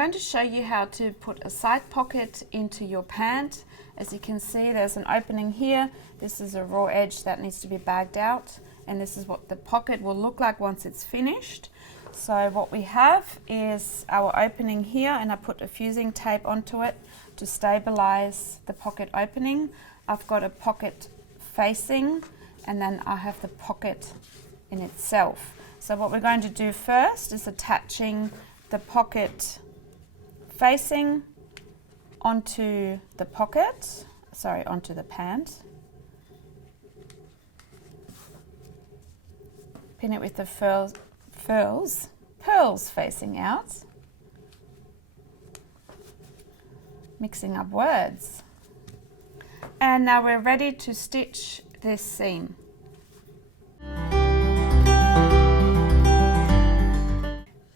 going to show you how to put a side pocket into your pant. As you can see, there's an opening here. This is a raw edge that needs to be bagged out, and this is what the pocket will look like once it's finished. So what we have is our opening here, and I put a fusing tape onto it to stabilize the pocket opening. I've got a pocket facing, and then I have the pocket in itself. So what we're going to do first is attaching the pocket facing onto the pocket, onto the pant. Pin it with the pearls facing out. Mixing up words. And now we're ready to stitch this seam.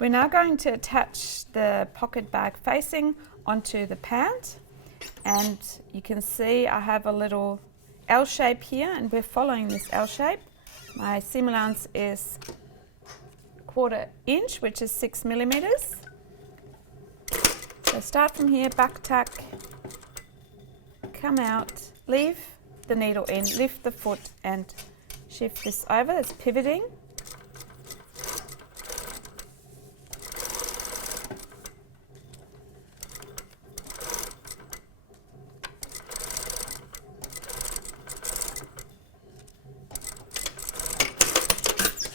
We're now going to attach the pocket bag facing onto the pant, and you can see I have a little L shape here, and we're following this L shape. My seam allowance is 1/4 inch, which is 6 millimeters. So start from here, back tack, come out, leave the needle in, lift the foot and shift this over. It's pivoting.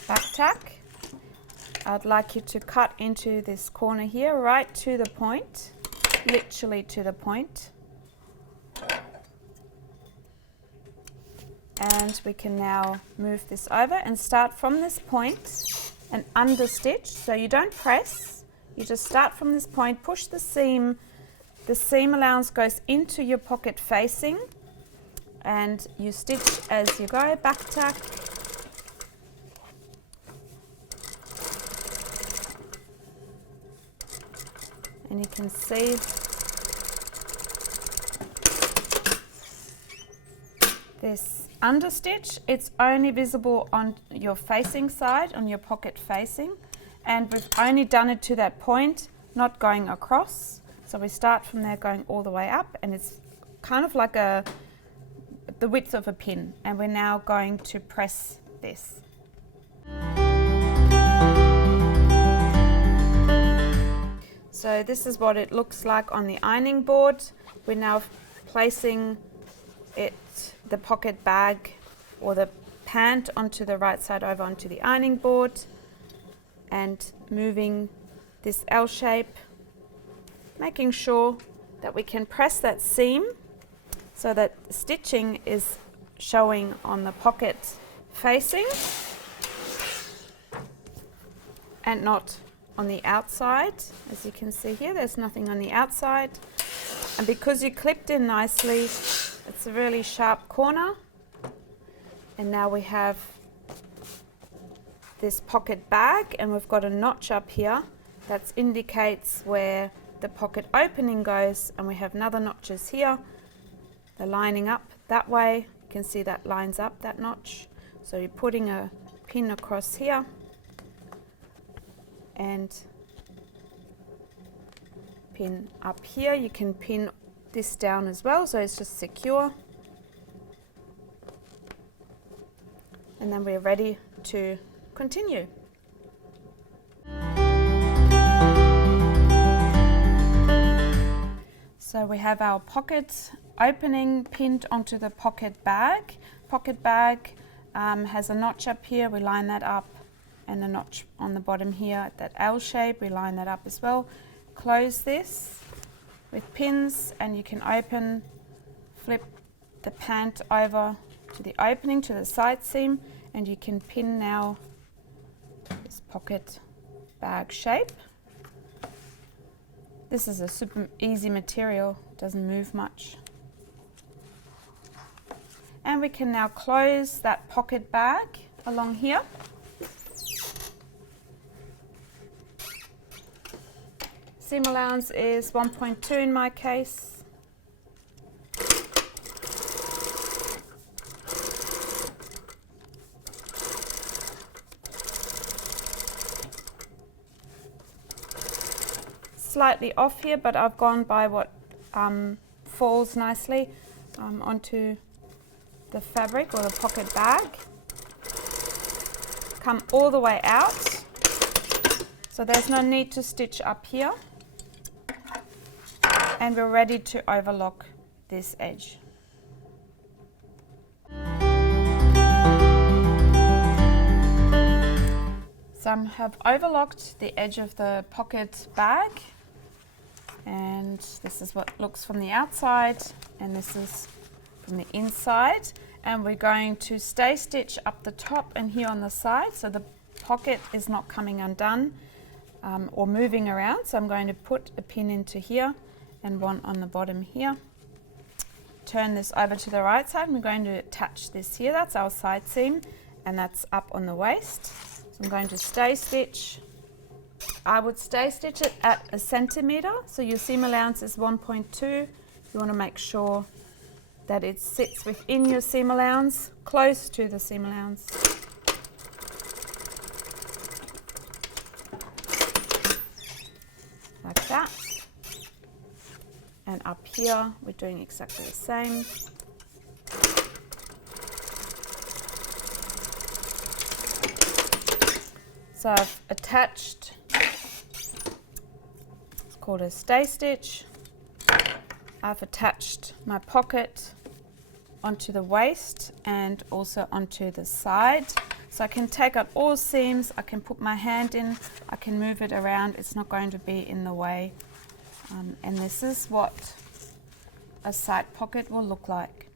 Back tack. I'd like you to cut into this corner here, right to the point, literally to the point. And we can now move this over and start from this point and understitch. So you don't press, you just start from this point, push the seam allowance goes into your pocket facing, and you stitch as you go, back tack. And you can see this understitch, it's only visible on your facing side, on your pocket facing, and we've only done it to that point, not going across. So we start from there going all the way up, and it's kind of like the width of a pin, and we're now going to press this. So this is what it looks like on the ironing board. We're now placing the pocket bag or the pant onto the right side over onto the ironing board and moving this L shape, making sure that we can press that seam so that stitching is showing on the pocket facing and not on the outside. As you can see here, there's nothing on the outside, and because you clipped in nicely, it's a really sharp corner. And now we have this pocket bag, and we've got a notch up here that indicates where the pocket opening goes, and we have another notches here. They're lining up that way. You can see that lines up, that notch. So you're putting a pin across here and pin up here. You can pin this down as well, so it's just secure. And then we're ready to continue. So we have our pocket opening pinned onto the pocket bag. Pocket bag has a notch up here, we line that up, and a notch on the bottom here, that L shape, we line that up as well. Close this with pins, and you can flip the pant over to the opening, to the side seam, and you can pin now this pocket bag shape. This is a super easy material, doesn't move much. And we can now close that pocket bag along here. Seam allowance is 1.2 in my case. slightly off here, but I've gone by what falls nicely onto the fabric or the pocket bag. Come all the way out, so there's no need to stitch up here, and we're ready to overlock this edge. So I have overlocked the edge of the pocket bag, and this is what it looks from the outside, and this is from the inside. And we're going to stay stitch up the top and here on the side, so the pocket is not coming undone or moving around. So I'm going to put a pin into here and one on the bottom here. Turn this over to the right side, and we're going to attach this here. That's our side seam, and that's up on the waist. So I'm going to stay stitch. I would stay stitch it at 1 centimeter, so your seam allowance is 1.2. You want to make sure that it sits within your seam allowance, close to the seam allowance. Like that. And up here, we're doing exactly the same. So I've attached, it's called a stay stitch. I've attached my pocket onto the waist and also onto the side. So I can take out all seams, I can put my hand in, I can move it around, it's not going to be in the way. And this is what a side pocket will look like.